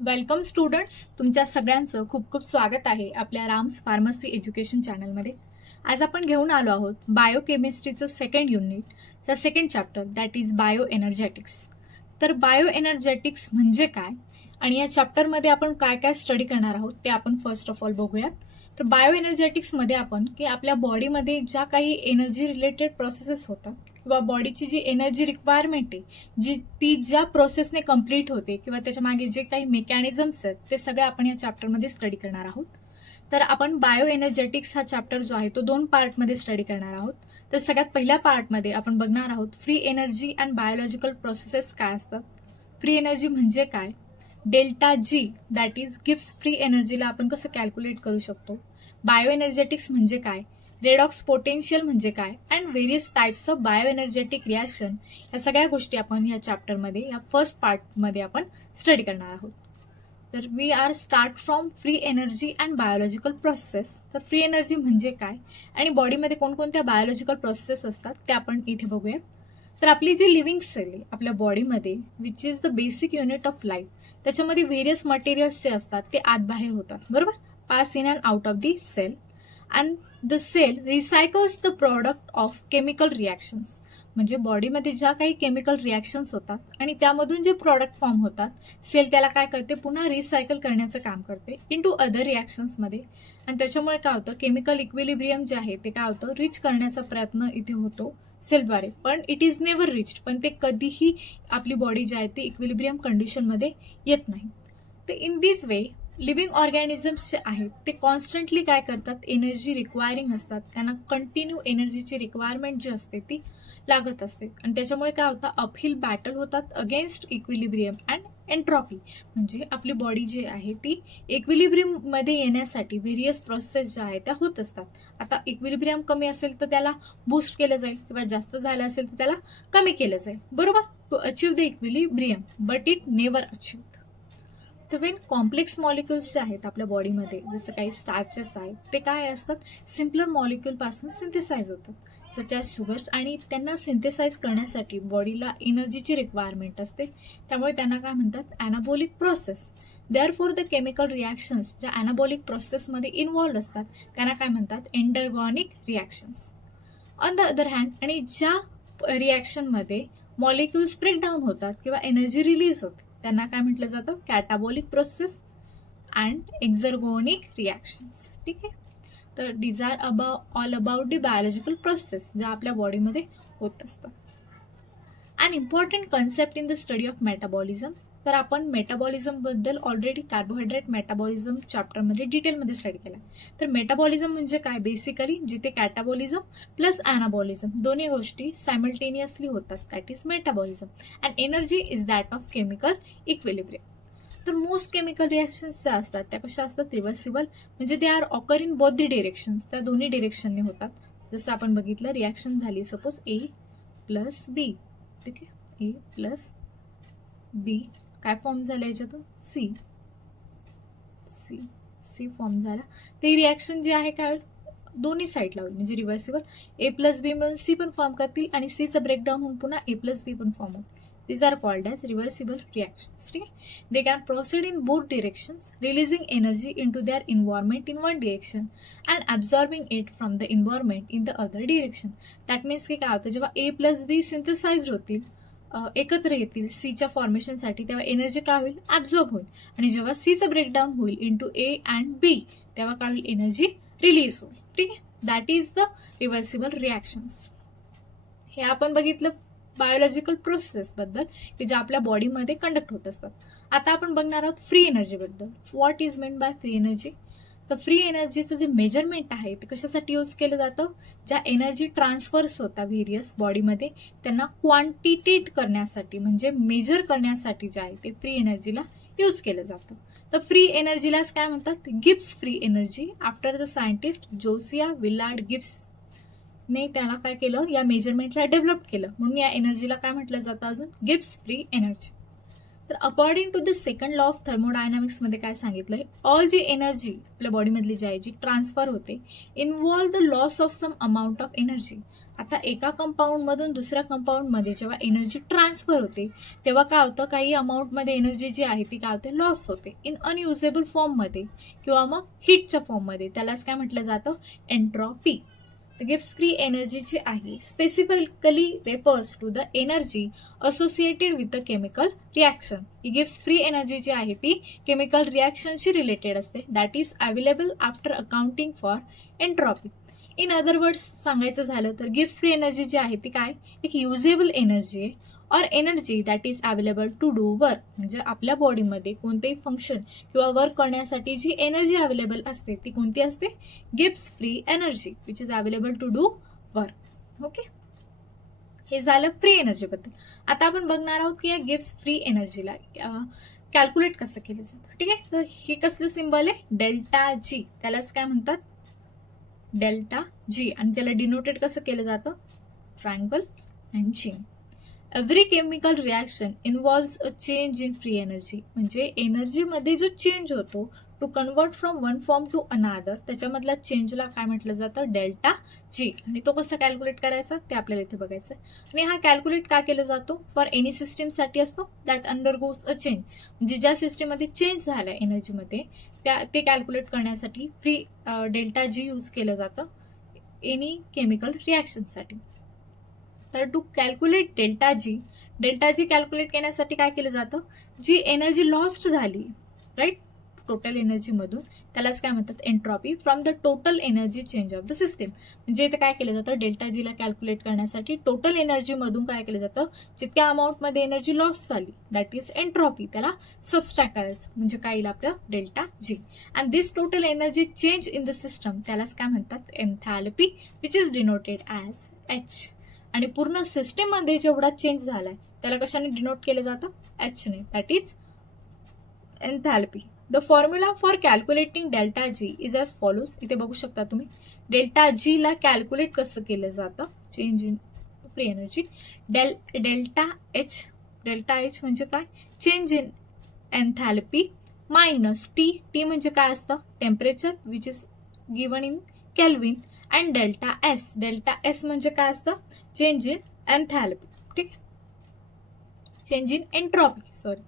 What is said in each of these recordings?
Welcome students, तुमच्या सगळ्यांचं खूप खूप स्वागत आहे आपल्या राम्स फार्मसी एज्युकेशन चॅनलमध्ये। आज आपण घेऊन आलो आहोत बायोकेमिस्ट्रीचं सेकंड युनिटचा second chapter that is bio energetics. तर बायो एनर्जेटिक्स म्हणजे काय आणि या चॅप्टरमध्ये आपण काय काय स्टडी करणार आहोत ते आपण फर्स्ट ऑफ ऑल बघूयात। तर बायो एनर्जेटिक्समध्ये आपण की आपल्या बॉडीमध्ये ज्या काही एनर्जी रिलेटेड प्रोसेसेस होतात किंवा बॉडीची जी एनर्जी रिक्वायरमेंट आहे ती ज्या प्रोसेसने कंप्लीट होते किंवा त्याच्या मागे जे काही मेकॅनिझम्स आहेत ते सगळे आपण या चॅप्टरमध्ये स्टडी करणार आहोत। तर आपण बायो एनर्जेटिक्स हा चॅप्टर जो आहे तो 2 पार्टमध्ये स्टडी करणार आहोत। तर सगळ्यात पहिल्या पार्टमध्ये आपण बघणार आहोत free energy and biological processes काय असतात, फ्री एनर्जी म्हणजे काय, डेल्टा जी दॅट इज गिव्स फ्री एनर्जीला आपण कसं कॅल्क्युलेट करू शकतो, बायो एनर्जेटिक्स म्हणजे काय, रेडॉक्स पोटेन्शियल म्हणजे काय and various types of bioenergetic reaction, या सगळ्या गोष्टी आपण या चॅप्टरमध्ये या फर्स्ट पार्टमध्ये आपण स्टडी करणार आहोत। तर we are start from free energy and biological process. तर फ्री एनर्जी म्हणजे काय आणि बॉडीमध्ये कोणकोणत्या बायोलॉजिकल प्रोसेस असतात ते आपण इथे बघूयात। तर आपली जी लिव्हिंग सेल आहे आपल्या बॉडीमध्ये which is the basic unit of life, त्याच्यामध्ये व्हेरियस मटेरियल्स जे असतात ते आत बाहेर होतात, बरोबर, pass in and out of the cell and the cell recycles the product of chemical reactions. म्हणजे बॉडीमध्ये ज्या काही केमिकल रिॲक्शन्स होतात आणि त्यामधून जे प्रॉडक्ट फॉर्म होतात सेल त्याला काय करते, पुन्हा रिसायकल करण्याचं काम करते इनटू अदर रिॲक्शन्समध्ये। आणि त्याच्यामुळे काय होतं, केमिकल इक्विलिब्रियम जे आहे ते काय होतं, रिच करण्याचा प्रयत्न इथे होतो सेलद्वारे, पण इट इज नेव्हर रिच्ड, पण ते कधीही आपली बॉडी जी आहे ती इक्विलिब्रियम कंडिशनमध्ये येत नाही। तर in this way living organisms जे आहेत ते कॉन्स्टंटली काय करतात, एनर्जी रिक्वायरिंग असतात, त्यांना कंटिन्यू एनर्जीची रिक्वायरमेंट जी असते ती लागत असते आणि त्याच्यामुळे काय होतं, अपहिल बॅटल होतात अगेन्स्ट इक्विलिब्रियम अँड एंट्रॉपी। म्हणजे आपली बॉडी जी आहे ती इक्विलिब्रियम मध्ये येण्यासाठी व्हेरियस प्रोसेस ज्या आहेत त्या होत असतात। आता इक्विलिब्रियम कमी असेल तर त्याला बूस्ट केलं जाईल किंवा जास्त झालं असेल तर त्याला कमी केलं जाईल, बरोबर, to achieve the equilibrium, but it never achieved. तर वेन कॉम्प्लेक्स मॉलिक्युल्स जे आहेत आपल्या बॉडीमध्ये जसं काही स्टार्चेस आहेत ते काय असतात, सिम्पलर मॉलिक्युल पासून सिंथेसाइज होतात सच ॲज शुगर्स, आणि त्यांना सिंथेसाइज करण्यासाठी बॉडीला एनर्जीची रिक्वायरमेंट असते, त्यामुळे त्यांना काय म्हणतात, anabolic process. Therefore the chemical reactions ज्या ॲनाबॉलिक प्रोसेसमध्ये इन्व्हॉल्व असतात त्यांना काय म्हणतात, endergonic reactions. On the other hand, आणि ज्या रिॲक्शनमध्ये मॉलिक्युल्स ब्रेकडाऊन होतात किंवा एनर्जी रिलीज होते त्यांना काय म्हटलं जातं, कॅटाबॉलिक प्रोसेस अँड एक्झर्गोनिक रिॲक्शन्स। ठीक आहे, तर these are all about the biological process ज्या आपल्या बॉडीमध्ये होत असतात। And important concept in the study of metabolism, तर आपण मेटाबॉलिझम बद्दल ऑलरेडी कार्बोहायड्रेट मेटाबॉलिझम चॅप्टरमध्ये डिटेलमध्ये स्टडी केला। तर मेटाबॉलिझम म्हणजे काय, बेसिकली जिथे कॅटाबॉलिझम प्लस ॲनाबॉलिझम दोन्ही गोष्टी सायमल्टेनियसली होतात, that is metabolism. And energy is that of chemical equilibrium. तर मोस्ट केमिकल रिॲक्शन्स ज्या असतात त्या कशा असतात, रिव्हर्सिबल, म्हणजे they are occur in both the directions, त्या दोन्ही डिरेक्शनने होतात। जसं आपण बघितलं, रिॲक्शन झाली सपोज A प्लस B, ठीक आहे, A प्लस B काय फॉर्म झालं याच्यातून, सी फॉर्म झाला, ते रिॲक्शन जे आहे काय दोन्ही साईडला होईल, म्हणजे रिव्हर्सिबल, A प्लस बी मिळून C पण फॉर्म करतील आणि Cचं ब्रेकडाऊन होऊन पुन्हा A प्लस बी पण फॉर्म होतील। These are called as reversible reactions. ठीक आहे, they can proceed in both directions, releasing energy into their environment in one direction and absorbing it from the environment in the other direction. That means की काय होतं, जेव्हा A plus be synthesize होतील, एकत्र येतील सीच्या फॉर्मेशनसाठी, तेव्हा एनर्जी काय होईल, ॲब्झॉर्ब होईल, आणि जेव्हा सीचं ब्रेकडाऊन होईल इंटू A अँड B तेव्हा काय होईल, एनर्जी रिलीज होईल। ठीक आहे, that is the reversible reactions. हे आपण बघितलं बायोलॉजिकल प्रोसेस बद्दल की ज्या आपल्या बॉडीमध्ये कंडक्ट होत असतात। आता आपण बघणार आहोत फ्री एनर्जी बद्दल। What is meant by free energy, तर फ्री एनर्जीचं जे मेजरमेंट आहे ते कशासाठी यूज केलं जातं, ज्या एनर्जी ट्रान्सफर्स होता व्हेरियस बॉडीमध्ये त्यांना क्वांटिटेट करण्यासाठी, म्हणजे मेजर करण्यासाठी जे आहे ते फ्री एनर्जीला यूज केलं जातं। तर फ्री एनर्जीलाच काय म्हणतात, Gibbs free energy, after the scientist Josiah Willard Gibbs ने त्याला काय केलं, या मेजरमेंटला डेव्हलप केलं, म्हणून या एनर्जीला काय म्हटलं जातं अजून, गिब्स फ्री एनर्जी। तर according to the second law of thermodynamics मध्ये काय सांगितलंय, ऑल जी एनर्जी आपल्या बॉडीमधली जी आहे जी ट्रान्सफर होते involve the loss of some amount of energy. आता एका कंपाऊंड मधून दुसऱ्या कंपाऊंड मध्ये जेव्हा एनर्जी ट्रान्सफर होते तेव्हा काय होतं, काही अमाऊंट मध्ये एनर्जी जी आहे ती काय होते, लॉस होते इन अनयुजेबल फॉर्म मध्ये किंवा मग हीटच्या फॉर्म मध्ये. त्यालाच काय म्हटलं जातं, entropy. The Gibbs free energy जी आहे specifically refers to the energy associated with the chemical reaction. He Gibbs free energy जी आहे ती chemical reaction शी related असते, that is available after accounting for entropy. In other words सांगायचं झालं तर Gibbs free energy जी आहे ती काय, एक usable energy आहे or energy that is available to do work. म्हणजे आपल्या बॉडीमध्ये कोणतेही फंक्शन किंवा वर्क करण्यासाठी जी एनर्जी अवेलेबल असते ती कोणती असते, Gibbs free energy which is available to do work. Okay, हे झालं फ्री एनर्जी बद्दल. आता आपण बघणार आहोत की या गिब्स फ्री एनर्जीला कॅल्क्युलेट कसं केलं जातं. ठीक आहे, तर हे कसलं सिम्बॉल आहे, डेल्टा जी. त्यालाच काय म्हणतात, डेल्टा जी. आणि त्याला डिनोटेड कसं केलं जातं, triangle and G. Every chemical reaction involves a change in free energy. म्हणजे एनर्जीमध्ये जो चेंज होतो to convert from one form to another, त्याच्यामधल्या चेंजला काय म्हटलं जातं, डेल्टा जी. आणि तो कसा कॅल्क्युलेट करायचा ते आपल्याला इथे बघायचं. आणि हा कॅल्क्युलेट का केला जातो, फॉर एनी सिस्टीमसाठी असतो दॅट अंडरगोज अ चेंज. म्हणजे ज्या सिस्टीममध्ये चेंज झाला एनर्जीमध्ये ते कॅल्क्युलेट करण्यासाठी फ्री डेल्टा जी यूज केलं जातं एनी केमिकल रिॲक्शनसाठी. तर to calculate delta G calculate करण्यासाठी काय केलं जातं, जी एनर्जी लॉस्ट झाली राईट टोटल एनर्जी मधून, त्यालाच काय म्हणतात, entropy from the total energy change of the system. म्हणजे इथे काय केलं जातं, डेल्टा जीला कॅल्क्युलेट करण्यासाठी टोटल एनर्जी मधून काय केलं जातं, जितक्या अमाऊंट मध्ये एनर्जी लॉस झाली दॅट इज एन्ट्रॉपी, त्याला सबस्ट्रॅक्ट करायचं. म्हणजे काय येईल आपलं, delta G. And this total energy change in the system त्यालाच काय म्हणतात, enthalpy which is denoted as H. आणि पूर्ण सिस्टीम मध्ये जेवढा चेंज झालाय त्याला कशाने डिनोट केलं जातं, एच ने, that is enthalpy. The formula for calculating delta G is as follows. इथे बघू शकता तुम्ही डेल्टा जी ला कॅल्क्युलेट कसं केलं जातं, change in free energy. Delta H म्हणजे काय, चेंज इन एन्थॅल्पी मायनस टी म्हणजे काय असतं, temperature which is given in kelvin. And delta S म्हणजे काय असतं, चेंज इन एन्थॅल्पी. ठीक आहे, चेंज इन एन्ट्रॉपी सॉरी.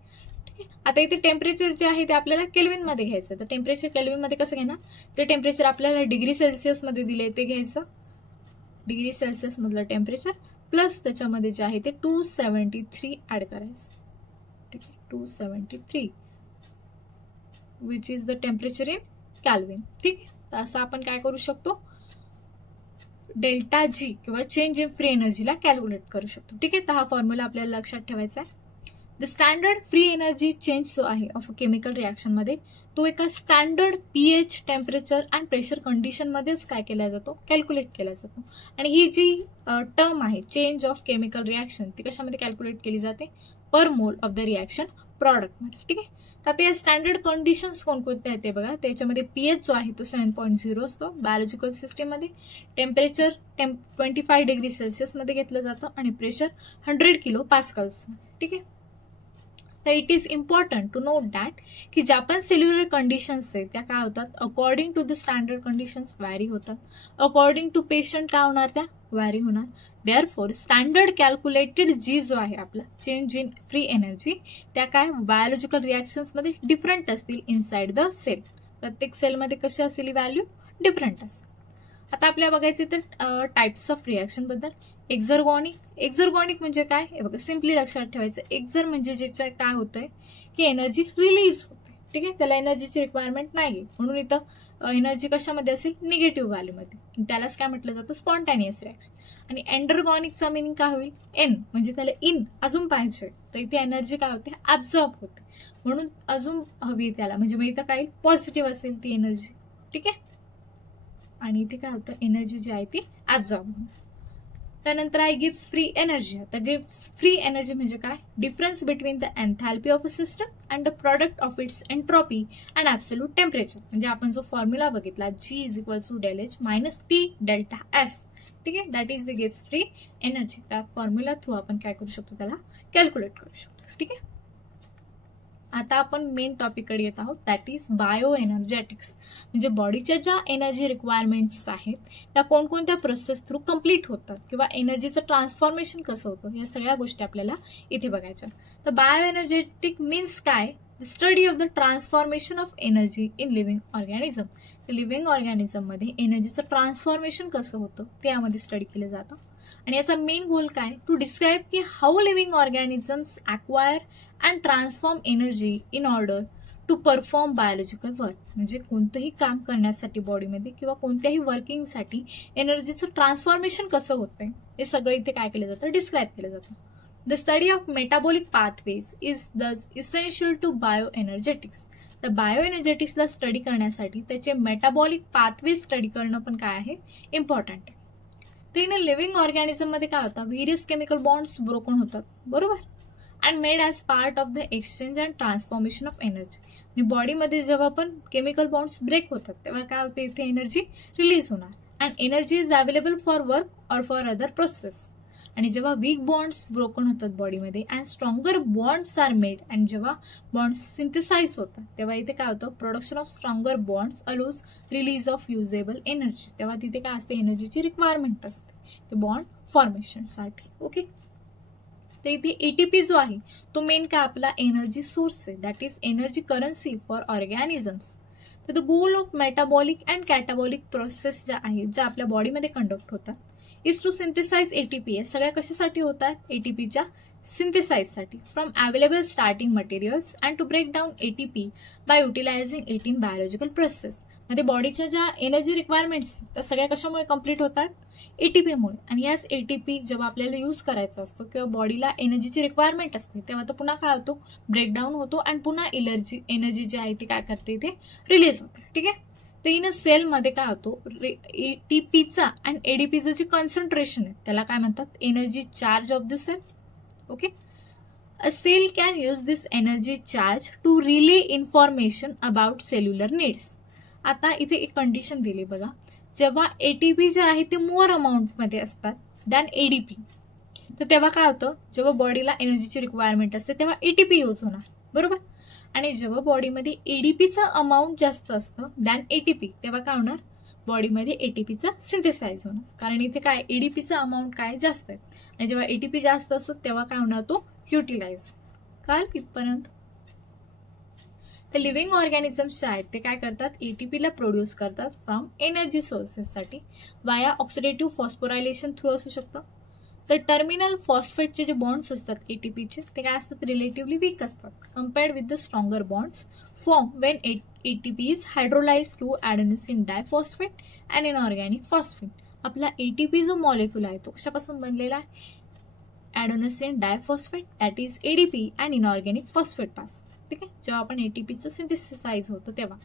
ठीक आहे, आता इथे टेम्परेचर जे आहे ते आपल्याला केल्विन मध्ये घ्यायचं. तर टेम्परेचर केल्विन मध्ये कसं घेणार, जे टेम्परेचर आपल्याला डिग्री सेल्सिअस मध्ये दिले ते घ्यायचं, डिग्री सेल्सिअस मधलं टेम्परेचर प्लस त्याच्यामध्ये जे आहे ते 273 ऍड करायचं. ठीक आहे, 273 which is the temperature in kelvin. ठीक आहे, तर असं आपण काय करू शकतो, डेल्टा जी किंवा चेंज इन फ्री एनर्जीला कॅल्क्युलेट करू शकतो. ठीक आहे, तर हा फॉर्म्युला आपल्याला लक्षात ठेवायचा आहे. The standard free energy change जो आहे ऑफ केमिकल रिॲक्शन मध्ये तो एका standard pH temperature and pressure condition मध्येच काय केला जातो, कॅल्क्युलेट केला जातो. आणि ही जी टर्म आहे चेंज ऑफ केमिकल रिॲक्शन ती कशामध्ये कॅल्क्युलेट केली जाते, पर mole of the reaction product मध्ये. ठीक आहे, तर आता या स्टँडर्ड कंडिशन्स कोणकोणत्या आहेत ते बघा. त्याच्यामध्ये पीएच जो आहे तो 7.0 असतो बायोलॉजिकल सिस्टीम मध्ये, टेम्परेचर 25 डिग्री सेल्सिअस मध्ये घेतलं जातं आणि प्रेशर 100 किलो पास्कल्स. ठीक आहे, तर it is important to note that की ज्या पण सेल्युलर कंडिशन्स आहेत त्या काय होतात, according to the standard conditions vary होतात. अकॉर्डिंग टू पेशंट काय होणार, त्या व्हॅरी होणार. देअरफॉर स्टँडर्ड कॅल्क्युलेटेड जी जो आहे आपला चेंज इन फ्री एनर्जी त्या काय बायोलॉजिकल रिॲक्शन्स मध्ये डिफरंट असतील इनसाइड द सेल. प्रत्येक सेलमध्ये कशी असेल ही व्हॅल्यू डिफरंट असेल. आता आपल्याला बघायचे तर टाइप्स ऑफ रिॲक्शन बद्दल. एक्झर्गॉनिक म्हणजे काय, हे बघा सिम्पली लक्षात ठेवायचं. एक्झर म्हणजे ज्याच्या काय होतंय की एनर्जी रिलीज होते. ठीक आहे, त्याला एनर्जीची रिक्वायरमेंट नाही म्हणून इथं एनर्जी कशामध्ये असेल, निगेटिव्ह व्हॅल्यूमध्ये. त्यालाच काय म्हटलं जातं, स्पॉन्टॅनियस रिॲक्शन. आणि एंडरगॉनिकचा मिनिंग काय होईल, एन म्हणजे त्याला इन अजून पाहिजे तर इथे एनर्जी काय होते, ऍब्झॉर्ब होते म्हणून अजून हवी त्याला. म्हणजे मग इथं काय पॉझिटिव्ह असेल ती एनर्जी. ठीक आहे, आणि इथे काय होतं, एनर्जी जी आहे ती ऍब्झॉर्ब होते. त्यानंतर आहे गिब्स फ्री एनर्जी. आता गिब्स फ्री एनर्जी म्हणजे काय, difference between the enthalpy of a system and the product of its entropy and absolute temperature. म्हणजे आपण जो फॉर्म्युला बघितला G is equals to del H minus T delta S. ठीक आहे, that is the Gibbs free energy. त्या formula through आपण काय करू शकतो, त्याला कॅल्क्युलेट करू शकतो. ठीक आहे, आता आपण मेन टॉपिककडे येत आहोत, दॅट इज बायो एनर्जेटिक्स. म्हणजे बॉडीच्या ज्या एनर्जी रिक्वायरमेंट्स आहेत त्या कोणकोणत्या प्रोसेस थ्रू कम्प्लीट होतात किंवा एनर्जीचं ट्रान्सफॉर्मेशन कसं होतं, या सगळ्या गोष्टी आपल्याला इथे बघायच्या. तर बायो एनर्जेटिक मीन्स काय? The study of the transformation of energy in living organism. Living ऑर्गॅनिझममध्ये एनर्जीचं ट्रान्सफॉर्मेशन कसं होतं ते यामध्ये स्टडी केलं जातं. आणि याचा मेन गोल काय? टू डिस्क्राईब की how living organisms acquire and transform energy in order to perform biological work. म्हणजे कोणतंही काम करण्यासाठी बॉडीमध्ये किंवा कोणत्याही वर्किंगसाठी एनर्जीचं ट्रान्सफॉर्मेशन कसं होतंय हे सगळं इथे काय केलं जातं? डिस्क्राईब केलं जातं. The study of metabolic pathways is दस इसेन्शियल टू बायो एनर्जेटिक्स. तर बायो एनर्जेटिक्सला स्टडी करण्यासाठी त्याचे मेटाबॉलिक पाथवे स्टडी करणं पण काय आहे? इम्पॉर्टंट आहे. तर इन लिव्हिंग ऑर्गॅनिझममध्ये काय होतं? व्हेरियस केमिकल बॉन्ड्स ब्रोकन होतात, बरोबर, and made as part of the exchange and transformation of energy. आणि बॉडीमध्ये जेव्हा पण केमिकल बॉन्ड्स ब्रेक होतात तेव्हा काय होते? इथे एनर्जी रिलीज होणार and energy is available for work or for other process. आणि जेव्हा वीक बॉन्ड्स ब्रोकन होतात बॉडीमध्ये and stronger bonds are made, आणि जेव्हा बॉन्ड्स सिंथेसाइज होतात तेव्हा इथे काय होतं? Production of stronger bonds allows release of usable energy. तेव्हा तिथे काय असते? एनर्जीची रिक्वायरमेंट असते ते बॉन्ड फॉर्मेशनसाठी. ओके, तर इथे एटीपी जो आहे तो मेन काय आपला एनर्जी सोर्स आहे, that is energy currency for organisms. तर the goal of metabolic and catabolic process ज्या आहेत ज्या आपल्या बॉडीमध्ये कंडक्ट होतात इज टू सिंथेसाइज एटीपी. या सगळ्या कशासाठी होतात? एटीपीच्या सिंथेसाइजसाठी from available starting materials and to break down ATP by utilizing 18 biological process. मध्ये बॉडीच्या ज्या एनर्जी रिक्वायरमेंट्स त्या सगळ्या कशामुळे कम्प्लीट होतात? एटीपीमुळे. आणि याच एटीपी जेव्हा आपल्याला यूज करायचा असतो किंवा बॉडीला एनर्जीची रिक्वायरमेंट असते तेव्हा तो पुन्हा काय होतो? ब्रेकडाऊन होतो आणि पुन्हा एनर्जी जी आहे ती काय करते? इथे रिलीज होते. ठीक आहे. तर इन सेलमध्ये काय होतो? एटीपीचा आणि एडीपीचं जे कॉन्सन्ट्रेशन आहे त्याला काय म्हणतात? Energy charge of the cell. Okay, a cell can use this energy charge to relay information about cellular needs. आता इथे एक कंडिशन दिली बघा, जेव्हा एटीपी जे आहे ते मोर अमाऊंटमध्ये असतात दॅन एडीपी, तर तेव्हा काय होतं? जेव्हा बॉडीला एनर्जीची रिक्वायरमेंट असते तेव्हा एटीपी यूज होणार, बरोबर. आणि जेव्हा बॉडीमध्ये एडीपीचं अमाऊंट जास्त असतं दॅन एटीपी तेव्हा काय होणार? बॉडीमध्ये एटीपीचं सिंथेसाइज होणार, कारण इथे काय एडीपीचं अमाऊंट काय जास्त आहे. आणि जेव्हा एटीपी जास्त असतं तेव्हा काय होणार? तो युटिलाइज. काल इथपर्यंत तर लिव्हिंग ऑर्गॅनिझम्स जे आहेत ते काय करतात? एटीपीला प्रोड्यूस करतात फ्रॉम एनर्जी सोर्सेससाठी वाया ऑक्सिडेटिव्ह फॉस्फोरायलेशन थ्रू असू शकतं. तर टर्मिनल फॉस्फेटचे जे बॉन्ड्स असतात एटीपीचे ते काय असतात? रिलेटिव्हली वीक असतात compared with the stronger bonds form when ATP is hydrolyse to adenosine diphosphate and inorganic phosphate. आपला एटीपी जो मॉलिक्यूल आहे तो कशापासून बनलेला आहे? Adenosine diphosphate that is ADP and inorganic phosphate पासून. ठीक आहे, जेव्हा आपण एटीपीचं सिंथेसाइज होतं तेव्हा.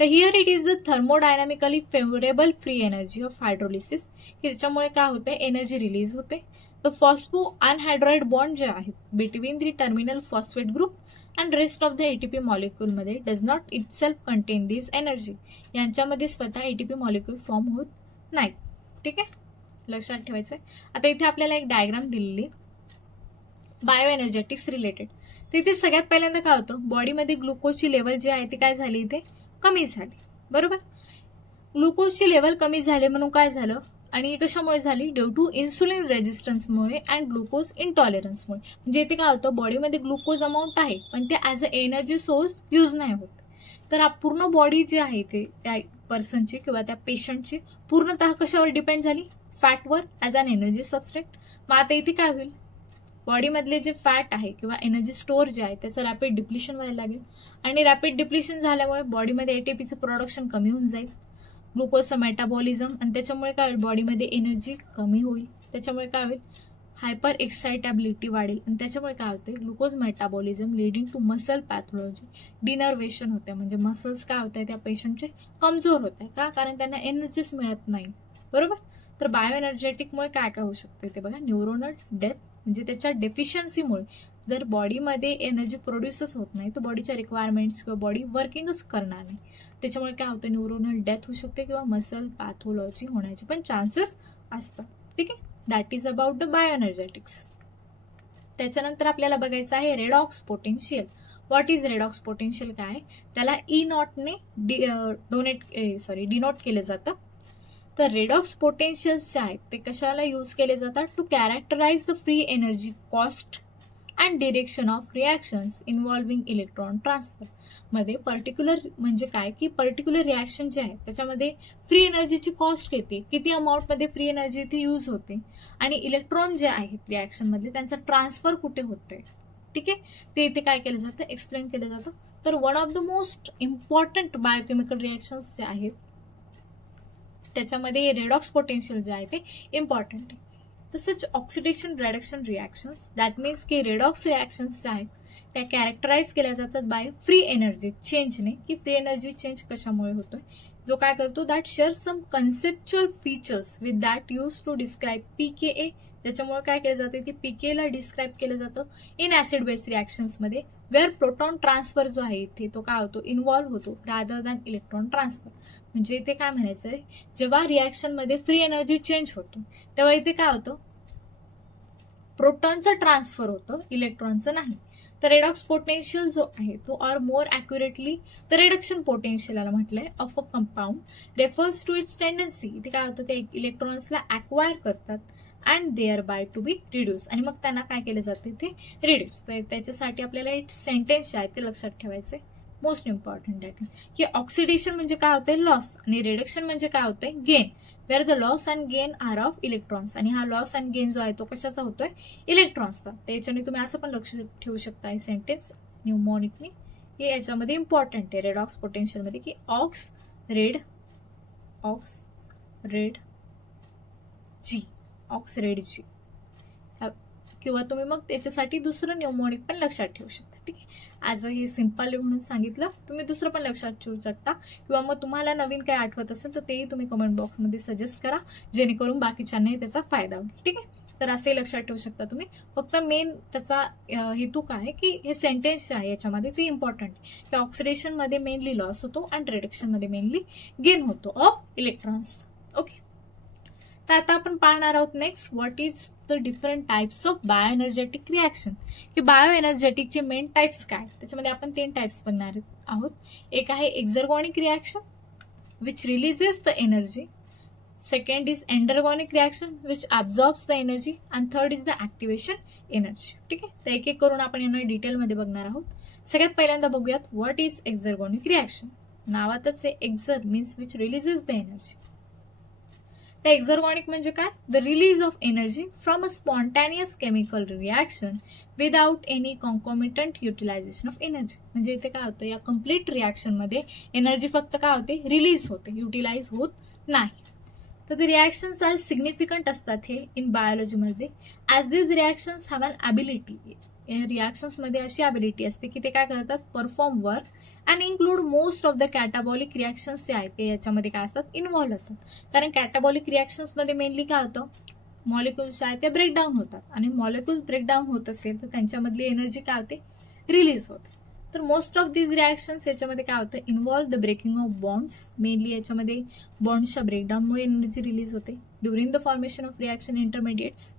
तर here it is the thermodynamically favourable free energy of hydrolysis, की ज्याच्यामुळे काय होते? एनर्जी रिलीज होते. तर फॉस्फो अनहायड्राइड बॉन्ड जे आहेत between the terminal phosphate group and rest of the ATP मॉलिक्यूलमध्ये does not itself contain this energy. यांच्यामध्ये स्वतः एटीपी मॉलिक्यूल फॉर्म होत नाही. ठीक आहे, लक्षात ठेवायचं आहे. आता इथे आपल्याला एक डायग्राम दिलेली बायो एनर्जेटिक्स रिलेटेड. तर इथे सगळ्यात पहिल्यांदा काय होतं? बॉडीमध्ये ग्लुकोजची लेवल जी आहे ती काय झाली? इथे कमी झाली, बरोबर. ग्लुकोजची लेवल कमी झाली म्हणून काय झालं? आणि कशामुळे झाली? ड्यू टू इन्सुलिन रेजिस्टन्समुळे अँड ग्लुकोज इंटॉलरन्समुळे. म्हणजे इथे काय होतं? बॉडीमध्ये ग्लुकोज अमाऊंट आहे पण ते as a energy source use नाही होत. तर पूर्ण बॉडी जी आहे ते त्या पर्सनची किंवा त्या पेशंटची पूर्णतः कशावर डिपेंड झाली? फॅटवर ॲज अन एनर्जी सबस्ट्रेट. मग आता इथे काय होईल? बॉडीमधले जे फॅट आहे किंवा एनर्जी स्टोअर जे आहे त्याचं रॅपिड डिप्लिशन व्हायला लागेल आणि रॅपिड डिप्लिशन झाल्यामुळे बॉडीमध्ये एटीपीचं प्रोडक्शन कमी होऊन जाईल, ग्लुकोजचं मेटाबॉलिझम, आणि त्याच्यामुळे काय होईल? बॉडीमध्ये एनर्जी कमी होईल. त्याच्यामुळे काय होईल? हायपर एक्साइटेबिलिटी वाढेल आणि त्याच्यामुळे काय होते? Glucose metabolism leading to muscle pathology, denervation होते. म्हणजे मसल्स काय होत आहे? त्या पेशंटचे कमजोर होत आहे. का? कारण त्यांना एनर्जीच मिळत नाही, बरोबर. तर बायो एनर्जेटिकमुळे काय काय होऊ शकते ते बघा. न्यूरोनल डेथ, म्हणजे त्याच्या डेफिशियन्सीमुळे जर बॉडीमध्ये एनर्जी प्रोड्यूसच होत नाही तर बॉडीच्या रिक्वायरमेंट्स किंवा बॉडी वर्किंगच करणार नाही. त्याच्यामुळे काय होतं? न्यूरोनल डेथ होऊ शकते किंवा मसल पॅथॉलॉजी होण्याचे पण चान्सेस असतात. ठीक आहे, that is about the bio energetics. त्याच्यानंतर आपल्याला बघायचं आहे redox potential. What is redox potential काय, त्याला ई नॉटने डिनोट केलं जातं. तर रेडॉक्स पोटेन्शियल्स जे आहेत ते कशाला यूज केले जातात, to characterize the free energy cost and direction of reactions involving electron transfer. मध्ये पर्टिक्युलर म्हणजे काय की पर्टिक्युलर रिॲक्शन जे आहे त्याच्यामध्ये फ्री एनर्जीची कॉस्ट किती अमाऊंटमध्ये फ्री एनर्जी इथे यूज होते आणि इलेक्ट्रॉन जे आहेत रिॲक्शनमधले त्यांचं ट्रान्सफर कुठे होतंय, ठीक आहे, ते इथे काय केलं जातं, एक्सप्लेन केलं जातं. तर one of the most important biochemical reactions जे आहेत त्याच्यामध्ये रेडॉक्स पोटेन्शियल जे आहे ते इम्पॉर्टंट आहे. तसंच oxidation reduction reactions, that means की रेडॉक्स रिॲक्शन्स ज्या आहेत त्या कॅरेक्टराइज केल्या जातात बाय फ्री एनर्जी चेंजने, की फ्री एनर्जी चेंज कशामुळे होतोय, जो काय करतो, that share some conceptual features with that use to describe pKa. त्याच्यामुळे काय केलं जातं, ते पीकेला डिस्क्राईब केलं जातं इन ऍसिड बेस रिॲक्शन्समध्ये, वेअर प्रोटॉन ट्रान्सफर जो आहे इथे तो काय होतो, इन्व्हॉल्व्ह होतो रादर दॅन इलेक्ट्रॉन ट्रान्सफर. म्हणजे इथे काय म्हणायचं आहे, जेव्हा रिॲक्शनमध्ये फ्री एनर्जी चेंज होतो तेव्हा इथे काय होतं, प्रोटॉनचं ट्रान्सफर होतं, इलेक्ट्रॉनचं नाही. तर रेडॉक्स पोटेन्शियल जो आहे तो or more accurately the reduction potential याला म्हटलंय of a compound refers to its tendency. इथे काय होतं, ते इलेक्ट्रॉन्सला ॲक्वायर करतात and thereby to be reduce, आणि मग त्यांना काय केलं जातं इथे रिड्यूस. तर त्याच्यासाठी आपल्याला एक सेंटेन्स जे आहे ते लक्षात ठेवायचे, मोस्ट इम्पॉर्टंट दॅट की ऑक्सिडेशन म्हणजे काय होतंय, लॉस, आणि रिडक्शन म्हणजे काय होतंय, gain, where the loss and gain are of electrons. आणि हा लॉस अँड गेन जो आहे तो कशाचा होतोय, इलेक्ट्रॉन्सचा. त्याच्याने तुम्ही असं पण लक्ष ठेवू शकता हे सेंटेन्स न्यूमॉनिकनी, हे याच्यामध्ये इम्पॉर्टंट आहे रेडॉक्स पोटेन्शियलमध्ये, की ऑक्स रेड जी, ऑक्स रेड जी, किंवा तुम्ही मग त्याच्यासाठी दुसरं न्यूमॉनिक पण लक्षात ठेवू शकता. ठीक आहे, ॲज अ हे सिम्पल म्हणून सांगितलं, तुम्ही दुसरं पण लक्षात ठेवू शकता, किंवा मग तुम्हाला नवीन काय आठवत असेल तर तेही तुम्ही कमेंट बॉक्समध्ये सजेस्ट करा, जेणेकरून बाकीच्यांनाही त्याचा फायदा होईल. ठीक आहे, तर असे लक्षात ठेवू शकता तुम्ही. फक्त मेन त्याचा हेतू काय आहे की हे सेंटेन्स जे आहे याच्यामध्ये ते इम्पॉर्टंट की ऑक्सिडेशनमध्ये मेनली लॉस होतो आणि रिडक्शनमध्ये मेनली गेन होतो ऑफ इलेक्ट्रॉन्स. ओके, तर आता आपण पाहणार आहोत next, what is the different types of bioenergetic reaction, की बायो एनर्जेटिकचे मेन टाइप्स काय. त्याच्यामध्ये आपण 3 टाइप्स बघणार आहोत. एक आहे exergonic reaction which releases the energy, second is endergonic reaction which absorbs the energy, and third is the activation energy. ठीक आहे, तर एक एक करून आपण यांना डिटेलमध्ये बघणार आहोत. सगळ्यात पहिल्यांदा बघूयात व्हॉट इज एक्झर्गोनिक रिॲक्शन. नावातच आहे, exer means which releases the energy. तर एक्झर्गोनिक म्हणजे काय, the release of energy from a spontaneous chemical reaction without any concomitant utilization of energy. म्हणजे इथे काय होतं, या कम्प्लीट रिॲक्शनमध्ये एनर्जी फक्त काय होते, रिलीज होते, युटिलाइज होत नाही. तर ते रिॲक्शन्स आर सिग्निफिकंट असतात हे इन बायोलॉजीमध्ये, as this reactions have an ability. रिॲक्शन्समध्ये अशी ॲबिलिटी असते की ते काय करतात, perform work and include most of the catabolic reactions जे आहेत ते याच्यामध्ये काय असतात, इन्व्हॉल्व्ह होतात. कारण कॅटाबॉलिक रिॲक्शन्समध्ये मेनली काय होतं, मॉलिक्युल्स आहेत ते ब्रेकडाऊन होतात, आणि मॉलिक्युल्स ब्रेकडाऊन होत असेल तर त्यांच्यामधली एनर्जी काय होते, रिलीज होते. तर मोस्ट ऑफ दीज रिॲक्शन्स याच्यामध्ये काय होतं, involve the breaking of bonds. Mainly याच्यामध्ये बॉन्ड्सच्या ब्रेकडाऊनमुळे एनर्जी रिलीज होते during the formation of reaction intermediates,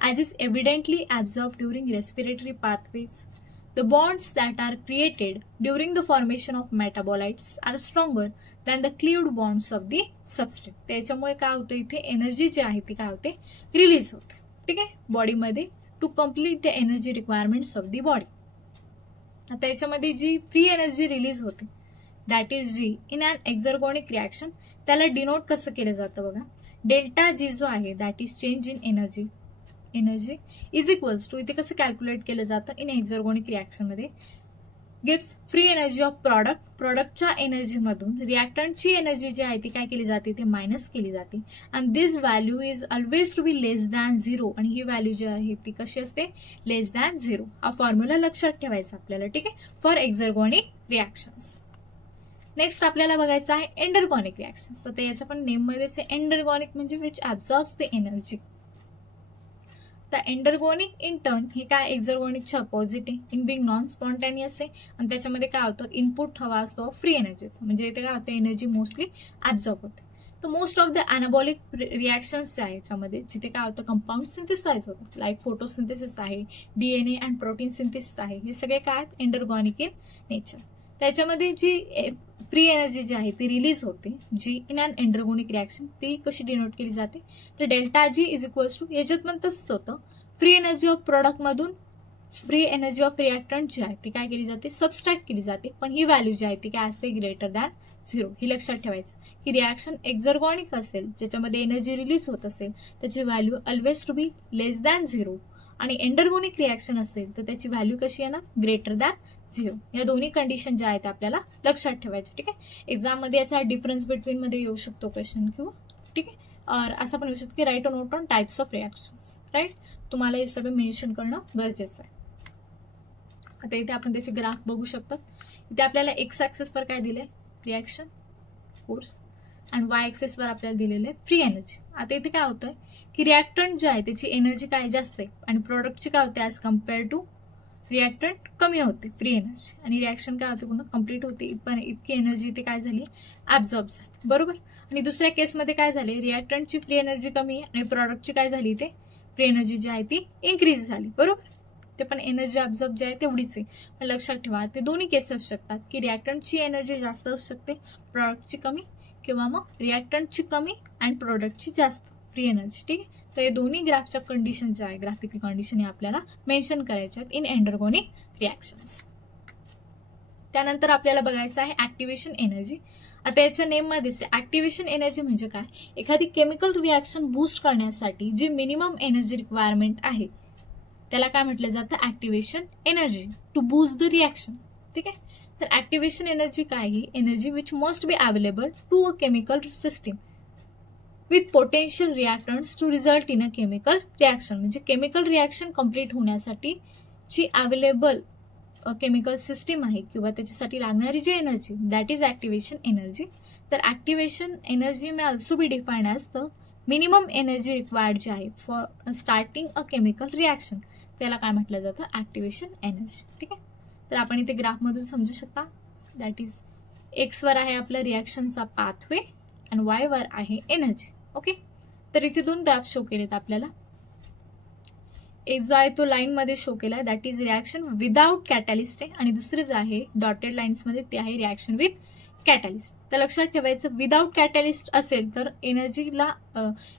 as is evidently absorbed during respiratory pathways. The bonds that are created during the formation of metabolites are stronger than the cleaved bonds of the substrate. त्याच्यामुळे काय होतं, इथे energy जी आहे ती काय होते, release होते. ठीक आहे, बॉडीमध्ये to complete the energy requirements of the body. आता याच्यामध्ये जी फ्री एनर्जी रिलीज होते that is G in an exergonic reaction, त्याला डिनोट कसं केलं जातं बघा, डेल्टा जी जो आहे that is change in energy is equals to, इथे कसं कॅल्क्युलेट केलं जातं इन एक्झर्गोनिक रिॲक्शनमध्ये, गिव्स फ्री एनर्जी ऑफ प्रोडक्टच्या एनर्जीमधून रिॲक्टंटची एनर्जी जी आहे ती काय केली जाते, ते मायनस केली जाते. And this value is always to be less than 0, आणि ही व्हॅल्यू जी आहे ती कशी असते, लेस दॅन 0. हा फॉर्म्युला लक्षात ठेवायचा आपल्याला. ठीक आहे, फॉर एक्झर्गोनिक रिॲक्शन्स. नेक्स्ट आपल्याला बघायचं आहे एंडरगोनिक रिॲक्शन्स. तर याचं पण नेममध्येच आहे, एंडरगोनिक म्हणजे विच ॲब्झॉर्ब्स द एनर्जी. तर एंडरगोनिक इन टर्न हे काय एक्झर्गोनिकच्या अपोजिट आहे, इन बिंग नॉन स्पॉन्टॅनियस आहे, आणि त्याच्यामध्ये काय होतं, इनपुट हवा असतो फ्री एनर्जीचा. म्हणजे इथे काय होतं, एनर्जी मोस्टली ॲब्झॉर्ब होते. तर मोस्ट ऑफ द अॅनाबॉलिक रिॲक्शन्स जे आहे याच्यामध्ये जिथे काय होतं कंपाऊंड सिंथेसाइज होतं, लाईक फोटोसिंथेसिस आहे, DNA अँड प्रोटीन सिंथेसिस आहे, हे सगळे काय आहेत एंडरगॉनिक इन नेचर. त्याच्यामध्ये जी फ्री एनर्जी जी आहे ती रिलीज होते जी इन अन एंडरगोनिक रिॲक्शन, ती कशी डिनोट केली जाते तर delta G is equals to, याच्यात पण तसंच होतं, फ्री एनर्जी ऑफ प्रोडक्टमधून फ्री एनर्जी ऑफ रिॲक्टंट जी आहे ती काय केली जाते सबस्ट्रॅक्ट केली जाते, पण ही व्हॅल्यू जी आहे ती काय असते ग्रेटर दॅन 0. ही लक्षात ठेवायचं की रिॲक्शन एक्झर्गॉनिक असेल ज्याच्यामध्ये एनर्जी रिलीज होत असेल त्याची value always to be less than 0, आणि एंडरगोनिक रिॲक्शन असेल तर त्याची व्हॅल्यू कशी येणार ग्रेटर दॅन 0. या दोन्ही कंडिशन ज्या आहेत आपल्याला लक्षात ठेवायच्या. ठीक आहे, एक्झाममध्ये याचा डिफरन्स बिटवीन मध्ये येऊ शकतो क्वेश्चन किंवा ठीक आहे, और असं पण येऊ शकतो की right note on types of reactions. Right, तुम्हाला हे सगळं मेन्शन करणं गरजेचं आहे. आता इथे आपण त्याचे ग्राफ बघू शकतात. इथे आपल्याला एक्स ॲक्सेसवर काय दिलंय रिॲक्शन फोर्स आणि वाय ॲक्सेसवर आपल्याला दिलेलं आहे फ्री एनर्जी. आता इथे काय होतंय की रिॲक्टंट जे आहे त्याची एनर्जी काय जास्त आहे आणि प्रोडक्टची काय होते ॲज कम्पेअर टू रिॲक्टंट कमी होते फ्री एनर्जी, आणि रिॲक्शन काय होते पूर्ण कम्प्लीट होते, पण इतकी एनर्जी इथे काय झाली ॲब्झॉर्ब झाली. बरोबर. आणि दुसऱ्या केसमध्ये काय झाले रिॲक्टंटची फ्री एनर्जी कमी आहे आणि प्रोडक्टची काय झाली इथे फ्री एनर्जी जी आहे ती इन्क्रीज झाली. बरोबर, ते पण एनर्जी ॲब्झॉर्ब जी आहे तेवढीच आहे. पण लक्षात ठेवा ते दोन्ही केस असू शकतात की रिॲक्टंटची एनर्जी जास्त असू शकते प्रोडक्टची कमी, किंवा मग रिॲक्टंटची कमी अँड प्रोडक्टची जास्त फ्री एनर्जी. ठीक आहे, तर हे दोन्ही ग्राफच्या कंडिशन ज्या आहे ग्राफिकल कंडिशन हे आपल्याला मेन्शन करायच्या आहेत इन एंडरगोनिक रिॲक्शन्स. त्यानंतर आपल्याला बघायचं आहे ऍक्टिव्हेशन एनर्जी. आता याच्या नेममध्येच ऍक्टिव्हेशन एनर्जी म्हणजे काय, एखादी केमिकल रिॲक्शन बूस्ट करण्यासाठी जी मिनिमम एनर्जी रिक्वायरमेंट आहे त्याला काय म्हटलं जातं activation energy to boost the reaction. ठीक आहे, तर ऍक्टिव्हेशन एनर्जी काय ही energy which must be available to a chemical system with potential reactants to result in a chemical reaction. म्हणजे केमिकल रिॲक्शन कम्प्लीट होण्यासाठी जी अवेलेबल केमिकल सिस्टीम आहे किंवा त्याच्यासाठी लागणारी जी energy that is activation energy. तर activation energy may also be defined as the minimum energy required जी आहे for starting a chemical reaction, त्याला काय म्हटलं जातं ऍक्टिव्हेशन एनर्जी. ठीक आहे, तर आपण इथे ग्राफमधून समजू शकता दॅट इज एक्सवर आहे आपलं रिॲक्शनचा पाथवे आणि वायवर आहे एनर्जी. ओके, तर इथे दोन ग्राफ शो केलेत आपल्याला. एक जो आहे तो लाईन मध्ये शो केलाय that is reaction without catalyst आहे, आणि दुसरे जे आहे डॉटेड लाईन्स मध्ये ते आहे रिॲक्शन विथ कॅटॅलिस्ट. तर लक्षात ठेवायचं विदाउट कॅटॅलिस्ट असेल तर एनर्जीला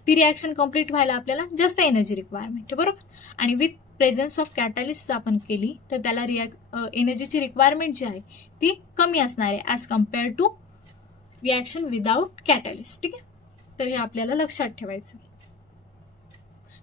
ती रिॲक्शन कम्प्लीट व्हायला आपल्याला जास्त एनर्जी रिक्वायरमेंट आहे. बरोबर, आणि विथ प्रेझेन्स ऑफ कॅटॅलिस्ट आपण केली तर त्याला एनर्जीची रिक्वायरमेंट जी आहे ती कमी असणार आहे as compare to reaction without catalyst. ठीक आहे, तर हे आपल्याला लक्षात ठेवायचं.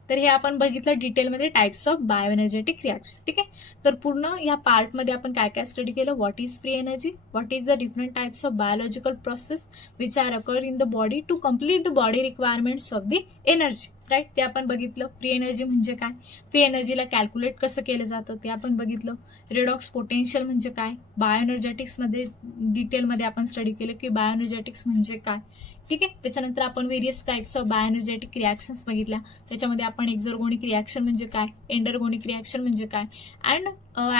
तर हे आपण बघितलं डिटेलमध्ये टाइप्स ऑफ बायोएनर्जेटिक रिॲक्शन. ठीक आहे, तर पूर्ण या पार्टमध्ये आपण काय काय स्टडी केलं, what is free energy, what is the different types of biological process which are occur in the body to complete the body requirements of the energy. Right, ते आपण बघितलं. फ्री एनर्जी म्हणजे काय, फ्री एनर्जीला कॅल्क्युलेट कसं केलं जातं ते आपण बघितलं. रेडॉक्स पोटेन्शियल म्हणजे काय, बायोएनर्जेटिक्समध्ये डिटेलमध्ये आपण स्टडी केलं की बायोएनर्जेटिक्स म्हणजे काय. ठीक आहे, त्याच्यानंतर आपण व्हेरियस टाइप्स ऑफ बायोएनर्जेटिक रिॲक्शन्स बघितल्या. त्याच्यामध्ये आपण एक्झर्गोनिक रिॲक्शन म्हणजे काय, एंडरगोनिक रिॲक्शन म्हणजे काय अँड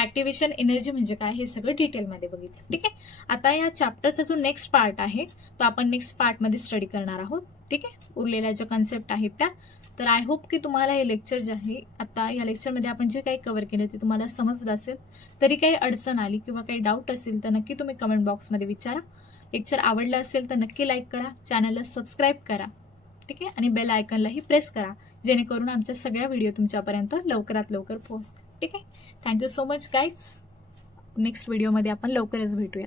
ऍक्टिव्हेशन एनर्जी म्हणजे काय हे सगळं डिटेलमध्ये बघितलं. ठीक आहे, आता या चॅप्टरचा जो नेक्स्ट पार्ट आहे तो आपण नेक्स्ट पार्टमध्ये स्टडी करणार आहोत. ठीक आहे, उरलेल्या ज्या कन्सेप्ट आहेत त्या. तर आय होप की तुम्हाला हे लेक्चर जे आहे आता या लेक्चरमध्ये आपण जे काही कव्हर केलं ते तुम्हाला समजलं असेल. तरी काही अडचण आली किंवा काही डाऊट असेल तर नक्की तुम्ही कमेंट बॉक्समध्ये विचारा. लेक्चर आवडलं असेल तर नक्की लाईक करा, चॅनलला सबस्क्राईब करा. ठीक आहे, आणि बेल आयकॉनलाही प्रेस करा जेणेकरून आमच्या सगळ्या व्हिडिओ तुमच्यापर्यंत लवकरात लवकर पोहोचतील. ठीक आहे, thank you so much guys. Next व्हिडिओमध्ये आपण लवकरच भेटूया.